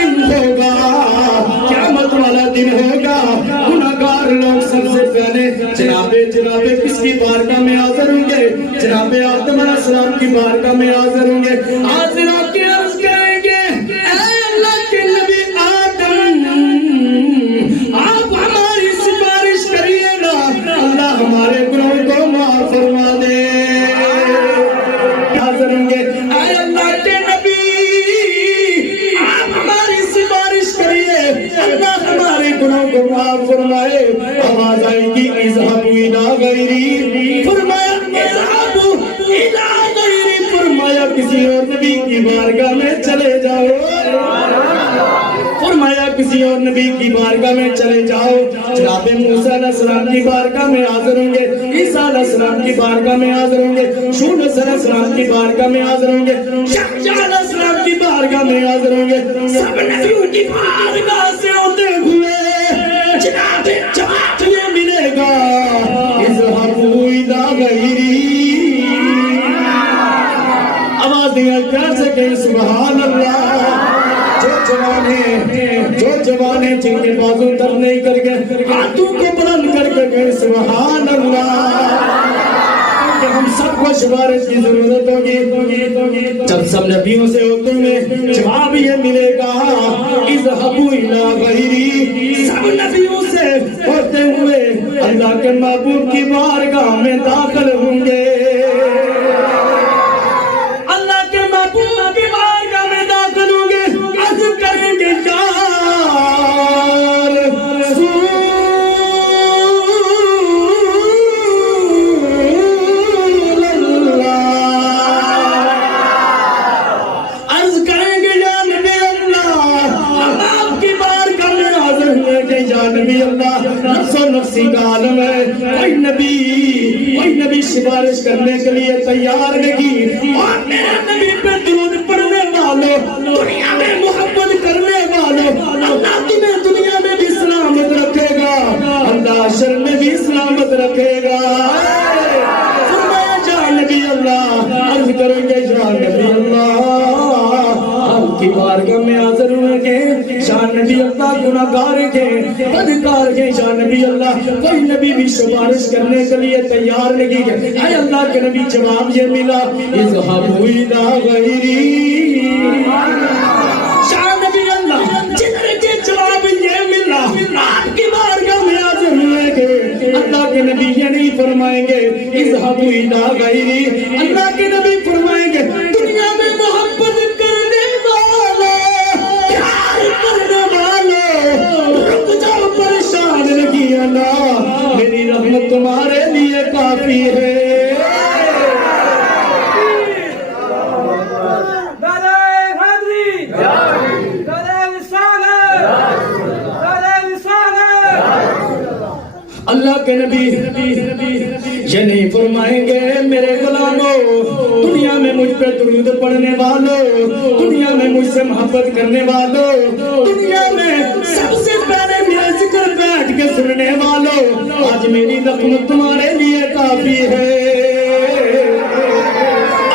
دن ہوگا، قیامت والا دن ہوگا، گناہگار لوگ سب سے پہلے جناب کس کی بارگاہ میں حاضر ہوں گے؟ جناب آدم علیہ السلام کی بارگاہ میں حاضر ہوں گے. حاضر آ کے عرض کریں گے اے اللہ کے نبی آدم، آپ ہماری سفارش کریے نا، اللہ ہمارے گناہوں کو معاف فرما دے. حاضر ہوں گے اے اللہ کے نبی، آپ ہماری سفارش کریے، اللہ ہمارے گناہوں کو معاف فرمائے. آواز آئے گی اذهبوا الی غیری، فرمایا اذهبوا الی غیری، فرمایا کسی اور نبی کی بارگاہ میں چلے جاؤ، فرمایا کسی اور نبی کی بارگاہ میں چلے جاؤ. جناب موسیٰ علیہ السلام کی بارگاہ میں حاضر ہوں گے، عیسیٰ علیہ السلام کی بارگاہ میں حاضر ہوں گے، یونس علیہ السلام کی بارگاہ میں حاضر ہوں گے، یحییٰ علیہ السلام کی بارگاہ میں حاضر ہوں گے. سب نبیوں کی بارگاہ سے ہوتے ہوئے جناب جواب یہ ملے گا اذهبوا الی غیری. آواز دیا کیسے کہ سبحان اللہ. جو جوان ہیں جن کے بازو تر نہیں کر گئے، ہاتھوں کو بلند کر کے گئے سبحان اللہ. کہ ہم سب کو سفارش کی ضرورت ہوگی. جب سب نبیوں سے ہوتے ہوئے جواب یہ ملے گا اذهبوا الی غیری، سب نبیوں سے ہوتے ہوئے اللہ کے محبوب کی بارگاہ میں داخل ہوں گے. اللہ کے محبوب کی بارگاہ میں داخل ہوں گے، عرض کریں گے یا رسول اللہ، عرض کریں گے یا نبی اللہ، ہم آپ کی بارگاہ میں حاضر ہوئے کہ یا نبی اللہ، نفس و نفسی کا عالم ہے، کوئی نبی سفارش کرنے کے لیے تیار نہیں. اور میرے نبی پہ درود پڑھنے والوں، دنیا میں محبت کرنے والوں، اللہ تمہیں دنیا میں بھی سلامت رکھے گا، اللہ حشر میں بھی سلامت رکھے گا. فرمایا جا نبی اللہ، عرض کریں گے یا نبی اللہ، آپ کی بارگاہ میں حاضر ہوئے کہ یا نبی اللہ گناہگار کے بدکار کے، یا نبی اللہ کوئی نبی بھی سفارش کرنے کے لیے تیار نہیں ہے. اے اللہ کے نبی جواب یہ ملا اذهبوا الی غیری. یا نبی اللہ جدھر کے جواب یہ ملا آپ کی بارگاہ میں حاضر ہوئے کہ اللہ کے نبی یہ نہیں فرمائیں گے اذهبوا الی غیری، اللہ کے نبی فرمائیں گے دنیا میں محبت کرنے والے، پیار کرنے والے، رک جاؤ پریشان نہیں آنا، میری رحمت تمہارے لیے کافی ہے. اللہ کے نبی یہ نہیں فرمائیں گے میرے غلاموں، دنیا میں مجھ پہ درود پڑھنے والوں، دنیا میں مجھ سے محبت کرنے والوں، دنیا میں سب سے پہلے میرا ذکر بیٹھ کے سننے والوں، آج میری رحمت تمہارے لیے کافی ہے.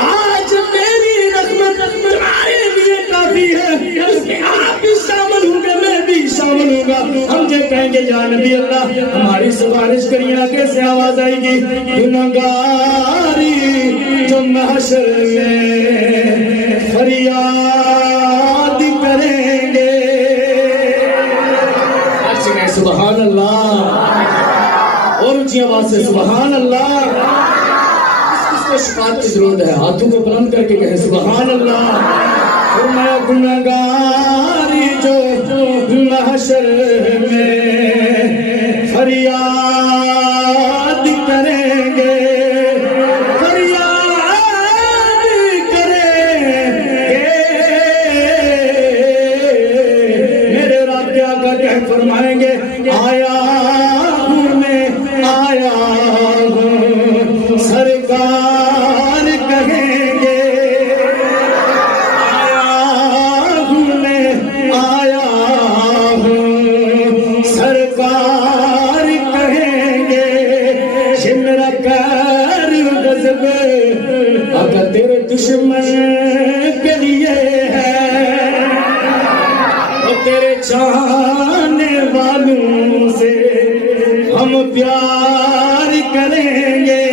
آج میری رحمت تمہارے لیے کافی ہے، اس میں آپ بھی شامل ہوں گے، میں بھی شامل ہوں گا. ہم جو کہیں گے یا نبی اللہ ہماری سفارش کریے، کیسے آواز آئے گی گناہگاری جو محشر میں فریاد کریں گے. سبحان اللہ، اور اونچی آواز سے سبحان اللہ. کس کو شفاعت کی ضرورت ہے؟ ہاتھوں کو بلند کر کے کہیں سبحان اللہ. فرمایا گناہگاری جو محشر میں فریاد کریں گے، فریاد کریں گے. میرے رب کیا کہہ فرمائیں گے آیا ہوں میں، آیا ہوں سرکار کہیں گے، آیا ہوں میں، آیا ہوں سرکار کہیں گے. یہ میرا کار غضب اگر تیرے دشمن کے لیے ہے، چاہنے والوں سے ہم پیار کریں گے